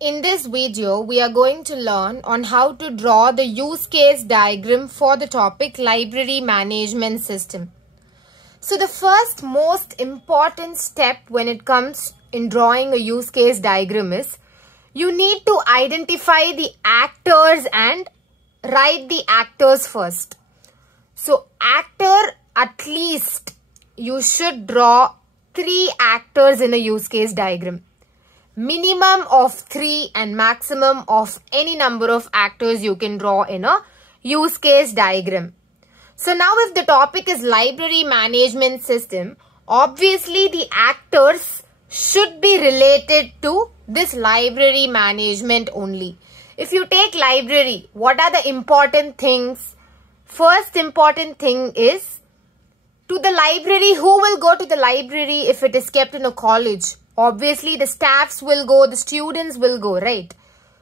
In this video, we are going to learn on how to draw the use case diagram for the topic library management system. So the first most important step when it comes in drawing a use case diagram is you need to identify the actors and write the actors first. So actor, at least you should draw 3 actors in a use case diagram. Minimum of 3 and maximum of any number of actors you can draw in a use case diagram. So now if the topic is library management system, obviously the actors should be related to this library management only. If you take library, what are the important things? First important thing is to the library. Who will go to the library if it is kept in a college? Obviously, the staffs will go, the students will go, right?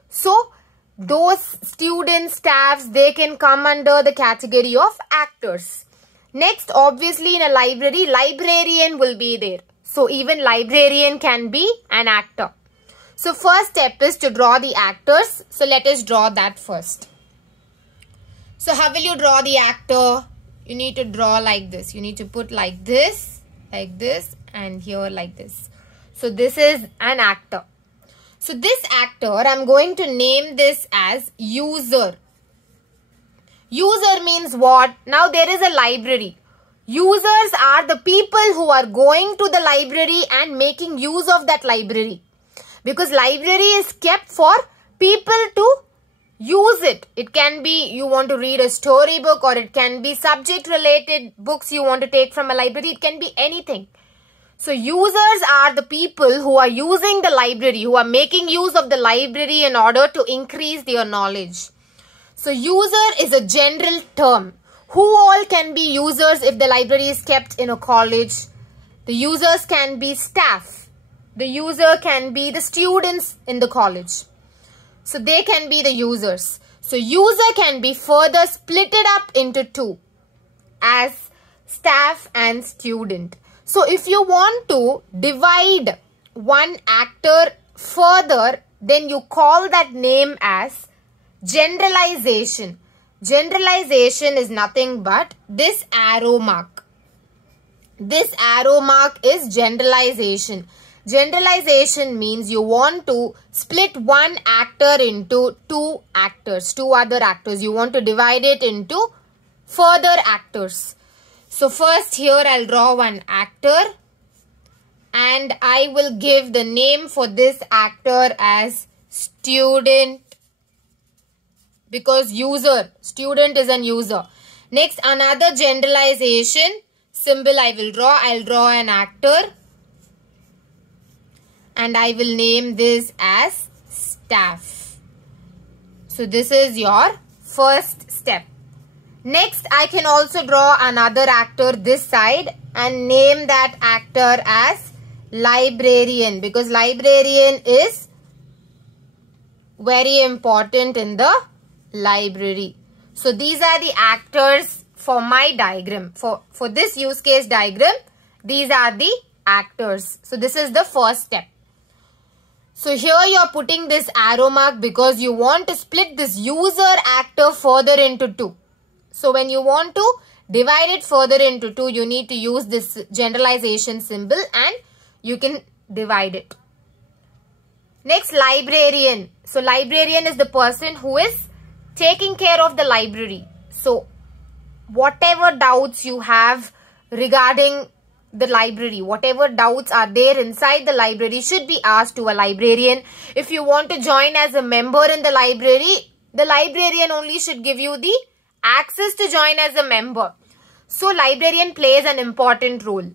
So, those students, staffs, they can come under the category of actors. Next, obviously, in a library, librarian will be there. So, even librarian can be an actor. So, first step is to draw the actors. So, let us draw that first. So, how will you draw the actor? You need to draw like this. You need to put like this, and here like this. So this is an actor. So this actor, I'm going to name this as user. User means what? Now there is a library. Users are the people who are going to the library and making use of that library. Because library is kept for people to use it. It can be you want to read a storybook, or it can be subject related books you want to take from a library. It can be anything. So users are the people who are using the library, who are making use of the library in order to increase their knowledge. So user is a general term. Who all can be users if the library is kept in a college? The users can be staff. The user can be the students in the college. So they can be the users. So user can be further splitted up into 2 as staff and student. So if you want to divide one actor further, then you call that name as generalization. Generalization is nothing but this arrow mark. This arrow mark is generalization. Generalization means you want to split one actor into 2 actors, 2 other actors. You want to divide it into further actors. So first here I'll draw one actor and I will give the name for this actor as student, because student is an user. Next, another generalization symbol I will draw. I'll draw an actor and I will name this as staff. So this is your first step. Next, I can also draw another actor this side and name that actor as librarian, because librarian is very important in the library. So these are the actors for my diagram. For this use case diagram, these are the actors. So this is the first step. So here you are putting this arrow mark because you want to split this user actor further into 2. So when you want to divide it further into 2, you need to use this generalization symbol and you can divide it. Next, librarian. So librarian is the person who is taking care of the library. So whatever doubts you have regarding the library, whatever doubts are there inside the library should be asked to a librarian. If you want to join as a member in the librarian only should give you the access to join as a member. So librarian plays an important role.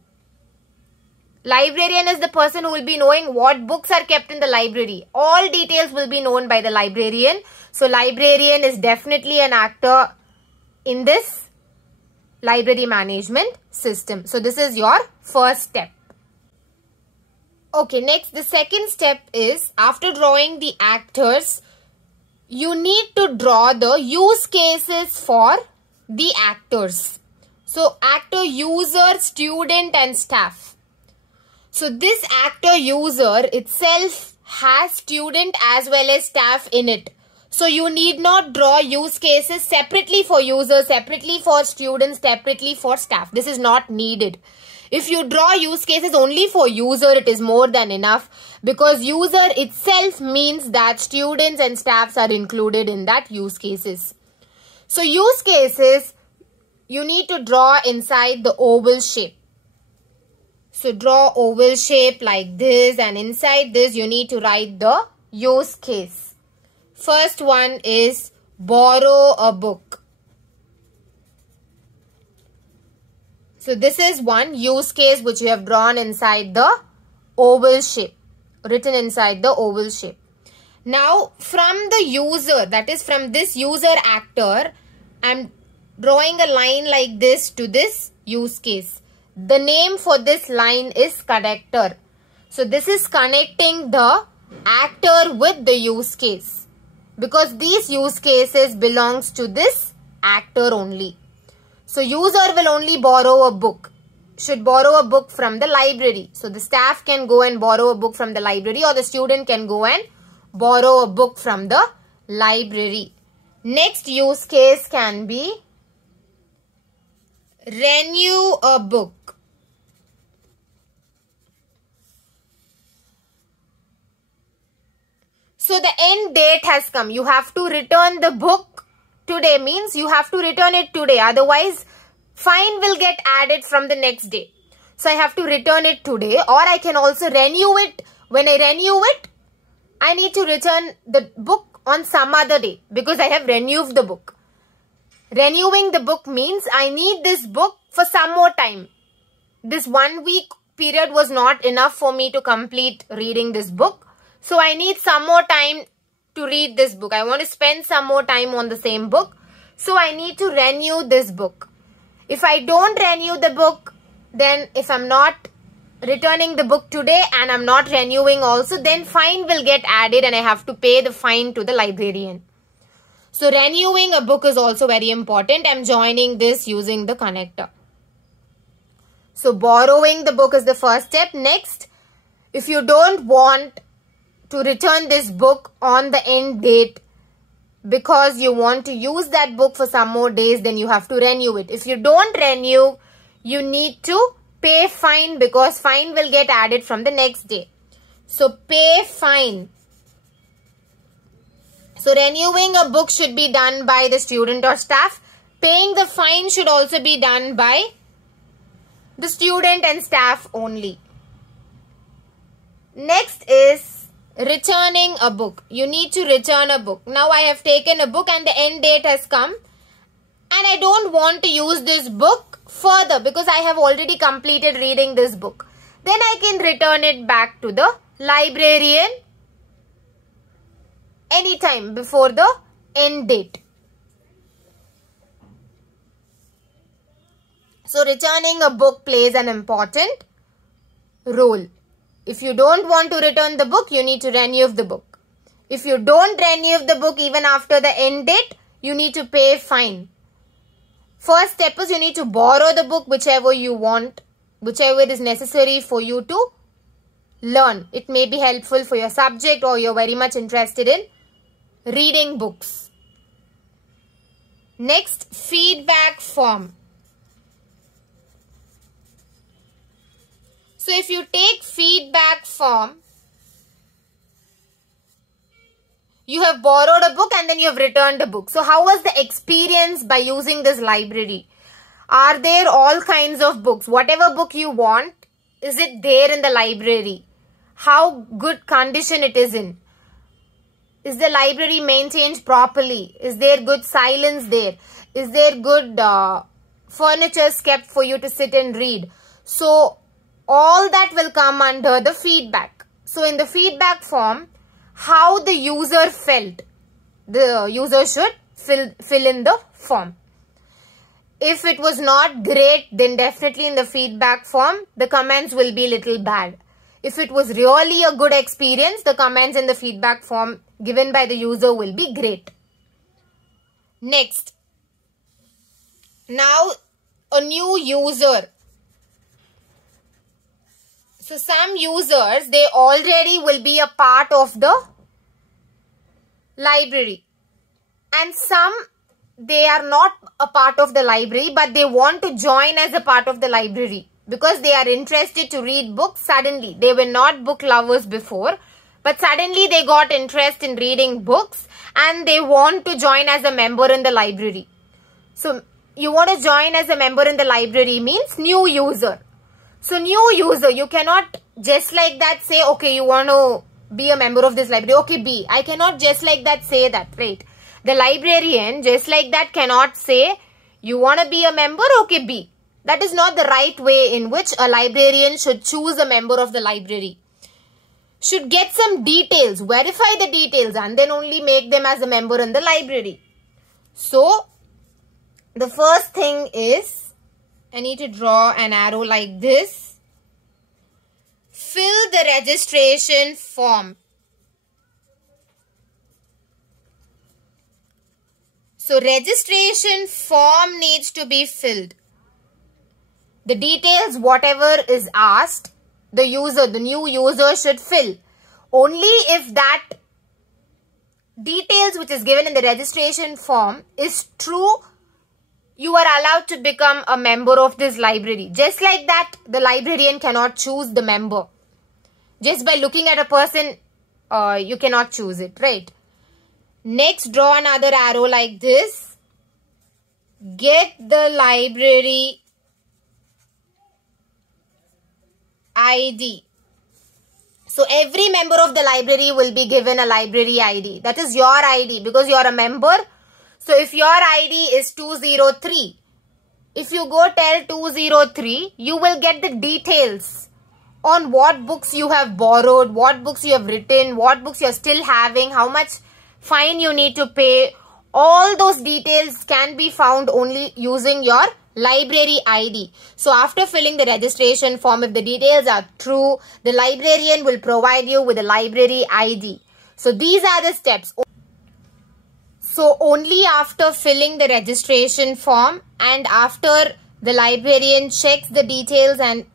Librarian is the person who will be knowing what books are kept in the library. All details will be known by the librarian. So librarian is definitely an actor in this library management system. So this is your first step. Okay, next the second step is after drawing the actors, you need to draw the use cases for the actors. So actor, user, student and staff. So this actor user itself has student as well as staff in it. So you need not draw use cases separately for users, separately for students, separately for staff. This is not needed. If you draw use cases only for user, it is more than enough, because user itself means that students and staffs are included in that use cases. So use cases, you need to draw inside the oval shape. So draw oval shape like this, and inside this you need to write the use case. First one is borrow a book. So this is one use case which you have drawn inside the oval shape, written inside the oval shape. Now from the user, that is from this user actor, I am drawing a line like this to this use case. The name for this line is connector. So this is connecting the actor with the use case, because these use cases belongs to this actor only. So user will only borrow a book, should borrow a book from the library. So the staff can go and borrow a book from the library, or the student can go and borrow a book from the library. Next use case can be renew a book. So the end date has come. You have to return the book today, means you have to return it today. Otherwise, fine will get added from the next day. So I have to return it today, or I can also renew it. When I renew it, I need to return the book on some other day, because I have renewed the book. Renewing the book means I need this book for some more time. This 1 week period was not enough for me to complete reading this book. So I need some more time to read this book. I want to spend some more time on the same book. So I need to renew this book. If I don't renew the book, then if I'm not returning the book today and I'm not renewing also, then fine will get added and I have to pay the fine to the librarian. So renewing a book is also very important. I'm joining this using the connector. So borrowing the book is the first step. Next, if you don't want to return this book on the end date because you want to use that book for some more days, then you have to renew it. If you don't renew, you need to pay fine, because fine will get added from the next day. So pay fine. So renewing a book should be done by the student or staff. Paying the fine should also be done by the student and staff only. Next is returning a book. You need to return a book. Now I have taken a book and the end date has come, and I don't want to use this book further because I have already completed reading this book. Then I can return it back to the librarian anytime before the end date. So returning a book plays an important role. If you don't want to return the book, you need to renew the book. If you don't renew the book even after the end date, you need to pay fine. First step is you need to borrow the book, whichever you want, whichever is necessary for you to learn. It may be helpful for your subject, or you're very much interested in reading books. Next, feedback form. So if you take feedback form, you have borrowed a book and then you have returned a book. So how was the experience by using this library? Are there all kinds of books? Whatever book you want, is it there in the library? How good condition it is in? Is the library maintained properly? Is there good silence there? Is there good furniture kept for you to sit and read? So all that will come under the feedback. So in the feedback form, how the user felt, the user should fill in the form. If it was not great, then definitely in the feedback form, the comments will be little bad. If it was really a good experience, the comments in the feedback form given by the user will be great. Next, now a new user. So some users, they already will be a part of the library, and some, they are not a part of the library, but they want to join as a part of the library because they are interested to read books. Suddenly, they were not book lovers before, but suddenly they got interest in reading books and they want to join as a member in the library. So you want to join as a member in the library means new user. So new user, you cannot just like that say, okay, you want to be a member of this library. Okay, be. I cannot just like that say that, right? The librarian just like that cannot say, you want to be a member, okay, be. That is not the right way in which a librarian should choose a member of the library. Should get some details, verify the details, and then only make them as a member in the library. So, the first thing is, I need to draw an arrow like this. Fill the registration form. So, registration form needs to be filled. The details, whatever is asked, the new user should fill. Only if that details which is given in the registration form is true, you are allowed to become a member of this library. Just like that, the librarian cannot choose the member. Just by looking at a person, you cannot choose it, right? Next, draw another arrow like this. Get the library ID. So every member of the library will be given a library ID. That is your ID because you are a member. So if your ID is 203, if you go tell 203, you will get the details on what books you have borrowed, what books you have written, what books you are still having, how much fine you need to pay. All those details can be found only using your library ID. So after filling the registration form, if the details are true, the librarian will provide you with a library ID. So these are the steps. So only after filling the registration form and after the librarian checks the details and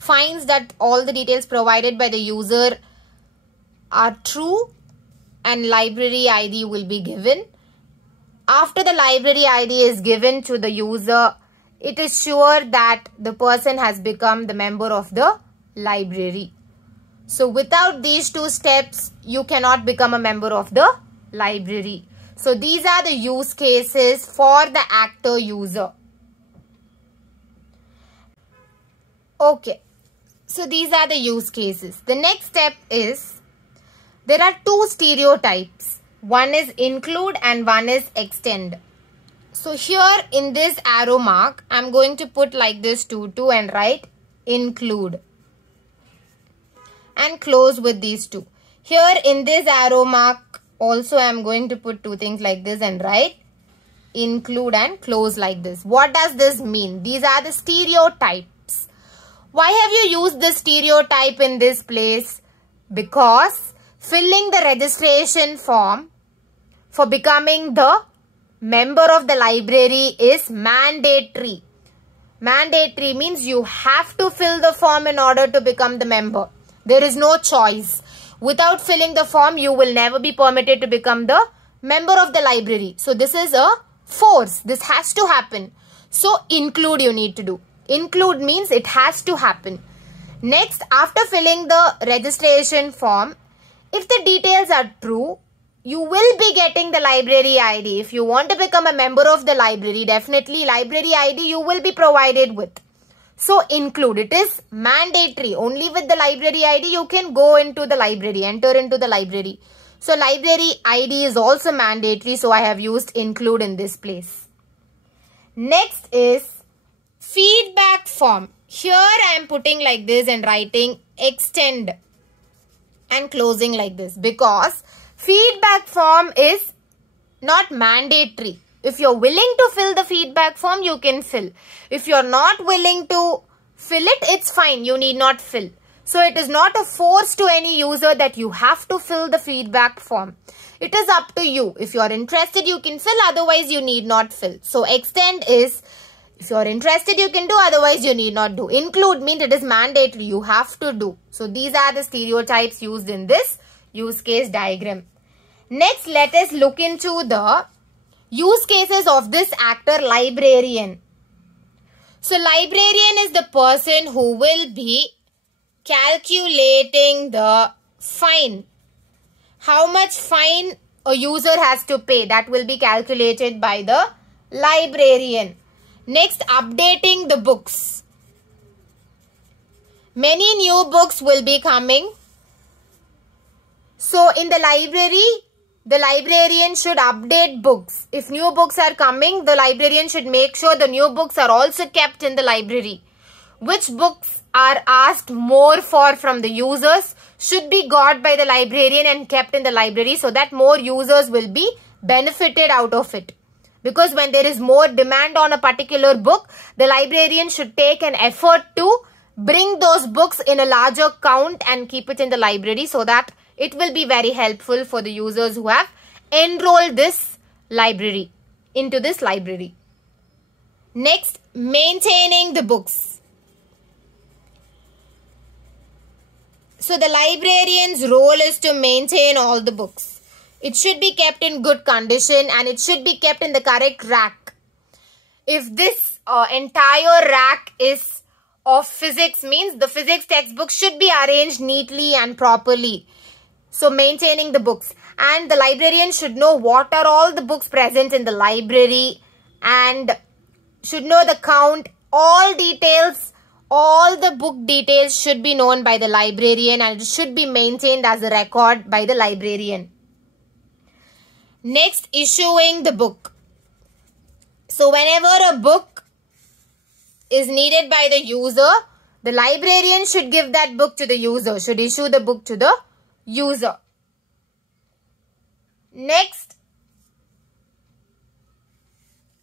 finds that all the details provided by the user are true, and library ID will be given. After the library ID is given to the user, it is sure that the person has become the member of the library. So without these two steps, you cannot become a member of the library. So these are the use cases for the actor user. Okay. So these are the use cases. The next step is, there are two stereotypes. One is include and one is extend. So here in this arrow mark, I am going to put like this 2 and write include. And close with these two. Here in this arrow mark also I am going to put two things like this and write include and close like this. What does this mean? These are the stereotypes. Why have you used the stereotype in this place? Because filling the registration form for becoming the member of the library is mandatory. Mandatory means you have to fill the form in order to become the member. There is no choice. Without filling the form, you will never be permitted to become the member of the library. So this is a force. This has to happen. So include you need to do. Include means it has to happen. Next, after filling the registration form, if the details are true, you will be getting the library ID. If you want to become a member of the library, definitely library ID you will be provided with. So include, it is mandatory. Only with the library ID you can go into the library, enter into the library. So library ID is also mandatory. So I have used include in this place. Next is feedback form. Here I am putting like this and writing extend and closing like this, because feedback form is not mandatory. If you're willing to fill the feedback form, you can fill. If you're not willing to fill it, it's fine. You need not fill. So it is not a force to any user that you have to fill the feedback form. It is up to you. If you're interested, you can fill. Otherwise, you need not fill. So extend is, If you are interested, you can do. Otherwise, you need not do. Include means it is mandatory. You have to do. So, these are the stereotypes used in this use case diagram. Next, let us look into the use cases of this actor librarian. So, librarian is the person who will be calculating the fine. How much fine a user has to pay, that will be calculated by the librarian. Next, updating the books. Many new books will be coming. So, in the library, the librarian should update books. If new books are coming, the librarian should make sure the new books are also kept in the library. Which books are asked more for from the users should be got by the librarian and kept in the library so that more users will be benefited out of it. Because when there is more demand on a particular book, the librarian should take an effort to bring those books in a larger count and keep it in the library so that it will be very helpful for the users who have enrolled this library into this library. Next, maintaining the books. So the librarian's role is to maintain all the books. It should be kept in good condition and it should be kept in the correct rack. If this entire rack is of physics, means the physics textbook should be arranged neatly and properly. So maintaining the books, and the librarian should know what are all the books present in the library and should know the count. All details, all the book details should be known by the librarian and it should be maintained as a record by the librarian. Next, issuing the book. So whenever a book is needed by the user, the librarian should give that book to the user, should issue the book to the user. Next,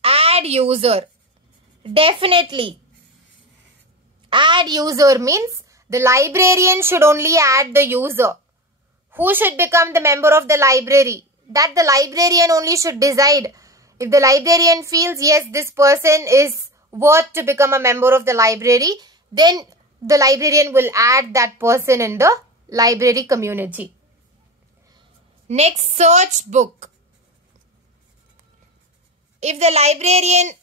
add user. Definitely, add user means the librarian should only add the user. Who should become the member of the library? That the librarian only should decide. If the librarian feels, yes, this person is worth to become a member of the library, then the librarian will add that person in the library community. Next, search book. If the librarian,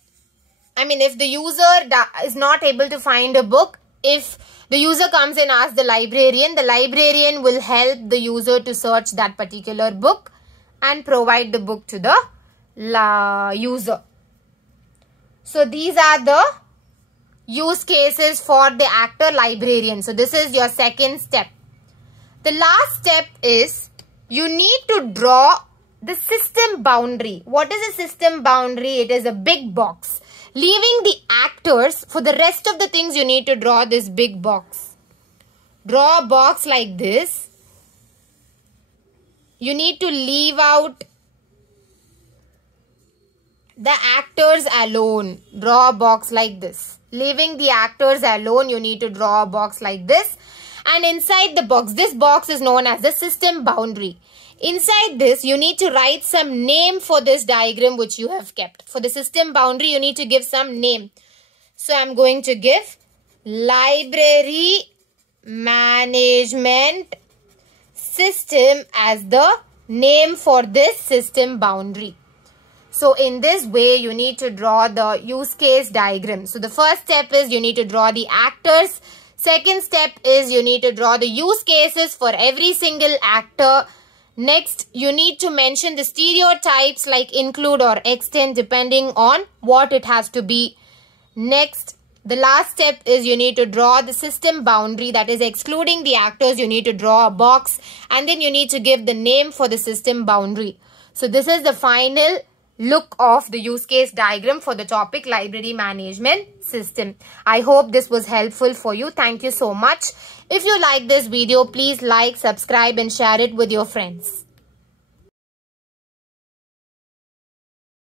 if the user is not able to find a book, if the user comes and asks the librarian will help the user to search that particular book and provide the book to the user. So these are the use cases for the actor librarian. So this is your second step. The last step is you need to draw the system boundary. What is a system boundary? It is a big box. Leaving the actors, for the rest of the things you need to draw this big box. Draw a box like this. You need to leave out the actors alone. Draw a box like this. Leaving the actors alone, you need to draw a box like this. And inside the box, this box is known as the system boundary. Inside this, you need to write some name for this diagram which you have kept. For the system boundary, you need to give some name. So, I am going to give library management system as the name for this system boundary. So, in this way, you need to draw the use case diagram. So, the first step is you need to draw the actors. Second step is you need to draw the use cases for every single actor. Next, you need to mention the stereotypes like include or extend depending on what it has to be. Next, the last step is you need to draw the system boundary, that is excluding the actors. You need to draw a box and then you need to give the name for the system boundary. So this is the final look of the use case diagram for the topic library management system. I hope this was helpful for you. Thank you so much. If you like this video, please like, subscribe and share it with your friends.